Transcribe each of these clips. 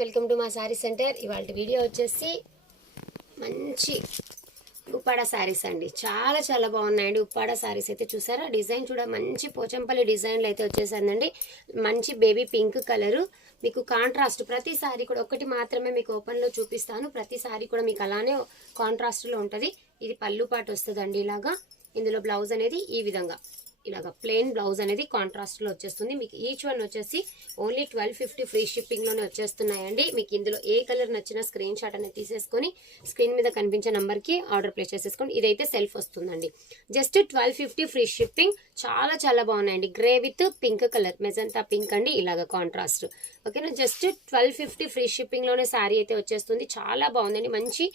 Welcome to మా sorry centre. ఇవాళ video వచ్చేసి మంచి ఉప్పాడ సారీస్ అండి. చాలా చాలా బాగున్నాయండి ఉప్పాడ సారీస్ అయితే. చూసారా డిజైన్ చూడ మంచి పోచంపల్లి డిజైన్లు అయితే వచ్చేసిందండి. మంచి బేబీ పింక్ కలరు, మీకు కాంట్రాస్ట్. ప్రతి సారీ కూడా ఒకటి మాత్రమే మీకు ఓపెన్లో చూపిస్తాను. ప్రతి సారీ కూడా మీకు అలానే కాంట్రాస్ట్లో ఉంటుంది. ఇది పళ్ళు పాటు వస్తుందండి. ఇలాగా ఇందులో బ్లౌజ్ అనేది ఈ విధంగా ఇలాగా ప్లెయిన్ బ్లౌజ్ అనేది కాంట్రాస్ట్లో వచ్చేస్తుంది. మీకు ఈచ్ వన్ వచ్చేసి ఓన్లీ 1250 ఫ్రీ షిప్పింగ్లోనే వచ్చేస్తున్నాయండి. మీకు ఇందులో ఏ కలర్ నచ్చినా స్క్రీన్ షాట్ అనేది తీసేసుకొని స్క్రీన్ మీద కనిపించే నెంబర్కి ఆర్డర్ ప్లేస్ చేసేసుకోండి. ఇదైతే సెల్ఫ్ వస్తుందండి. Just 1250 free shipping. చాలా చాలా బాగున్నాయండి. Grey with pink colour, magenta pink అండి. ఇలాగ కాంట్రాస్ట్. ఓకేనా, జస్ట్ 1250 ఫ్రీ షిప్పింగ్లోనే శారీ అయితే వచ్చేస్తుంది. చాలా బాగుందండి. మంచి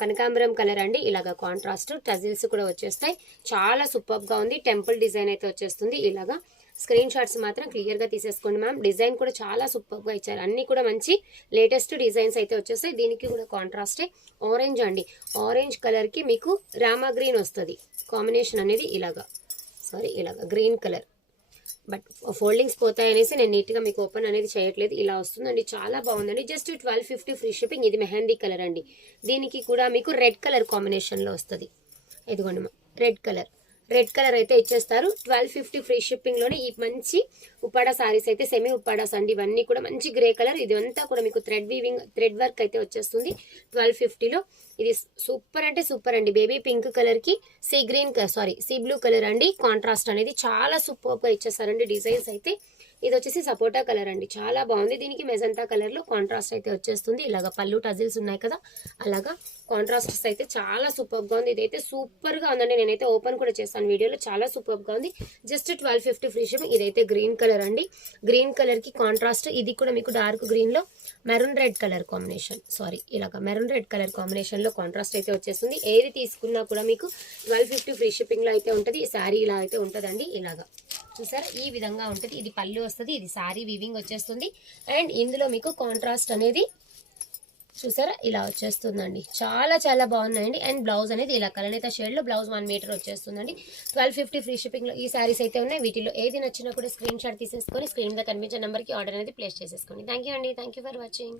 కనకాంబరం కలర్ అండి. ఇలాగ కాంట్రాస్ట్ టజిల్స్ కూడా వచ్చేస్తాయి. చాలా సూపర్ గా ఉంది. టెంపుల్ డిజైన్ అయితే వచ్చేస్తుంది. ఇలాగా స్క్రీన్ షాట్స్ మాత్రం క్లియర్ గా తీసేసుకోండి మ్యామ్. డిజైన్ కూడా చాలా సూపర్ గా ఇచ్చారు. అన్ని కూడా మంచి లేటెస్ట్ డిజైన్స్ అయితే వచ్చేస్తాయి. దీనికి కూడా కాంట్రాస్టే ఆరెంజ్ అండి. ఆరెంజ్ కలర్ కి మీకు రామా గ్రీన్ వస్తుంది కాంబినేషన్ అనేది. ఇలాగా ఇలాగా గ్రీన్ కలర్, బట్ ఫోల్డింగ్స్ పోతాయనేసి నేను నీట్గా మీకు ఓపెన్ అనేది చేయట్లేదు. ఇలా వస్తుందండి. చాలా బాగుందండి. Just 1250 free shipping. ఇది మెహందీ కలర్ అండి. దీనికి కూడా మీకు రెడ్ కలర్ కాంబినేషన్లో వస్తుంది. ఇదిగోండి రెడ్ కలర్ అయితే ఇచ్చేస్తారు. 1250 ఫ్రీ షిప్పింగ్లోనే ఈ మంచి ఉప్పాడ సారీస్ అయితే సెమీ ఉప్పాడాస్ అండి. ఇవన్నీ కూడా మంచి గ్రే కలర్. ఇది అంతా కూడా మీకు థ్రెడ్ వర్క్ అయితే వచ్చేస్తుంది 1250లో. ఇది సూపర్ అంటే సూపర్ అండి. బేబీ పింక్ కలర్ కి సీ బ్లూ కలర్ అండి. కాంట్రాస్ట్ అనేది చాలా సూపర్ గా ఇచ్చేసారండి. డిజైన్స్ అయితే ఇది వచ్చేసి సపోటా కలర్ అండి. చాలా బాగుంది. దీనికి మెజంతా కలర్ లో కాంట్రాస్ట్ అయితే వచ్చేస్తుంది. ఇలాగా పళ్ళు టజిల్స్ ఉన్నాయి కదా, అలాగా కాంట్రాస్ట్స్ అయితే చాలా సూపర్ గా ఉంది. ఇదైతే సూపర్ గా ఉందండి. నేనైతే ఓపెన్ కూడా చేస్తాను వీడియోలో. చాలా సూపర్ గా ఉంది. Just 1250 free shipping. ఇదైతే గ్రీన్ కలర్ అండి. గ్రీన్ కలర్ కి కాంట్రాస్ట్. ఇది కూడా మీకు డార్క్ గ్రీన్ లో మెరూన్ రెడ్ కలర్ కాంబినేషన్. ఇలాగా మెరూన్ రెడ్ కలర్ కాంబినేషన్ లో కాంట్రాస్ట్ అయితే వచ్చేస్తుంది. ఏది తీసుకున్నా కూడా మీకు 1250 ఫ్రీ షిప్పింగ్ లో అయితే ఉంటుంది. ఈ శారీ ఇలా అయితే ఉంటుందండి. ఇలాగా చూసారా ఈ విధంగా ఉంటుంది. ఇది పళ్ళు వస్తుంది. ఇది శారీ వీవింగ్ వచ్చేస్తుంది. అండ్ ఇందులో మీకు కాంట్రాస్ట్ అనేది చూసారా ఇలా వచ్చేస్తుందండి. చాలా చాలా బాగున్నాయండి. అండ్ బ్లౌజ్ అనేది ఇలా కలనేత షేడ్ లో బ్లౌజ్ 1 మీటర్ వచ్చేస్తుందండి. 1250 ఫ్రీ షిప్పింగ్ లో ఈ శారీస్ అయితే ఉన్నాయి. వీటిలో ఏది నచ్చినా కూడా స్క్రీన్ షాట్ తీసేసుకొని స్క్రీన్ మీద కనిపించే నెంబర్ కి ఆర్డర్ అనేది ప్లేస్ చేసేసుకోండి. థ్యాంక్ యూ అండి. Thank you for watching.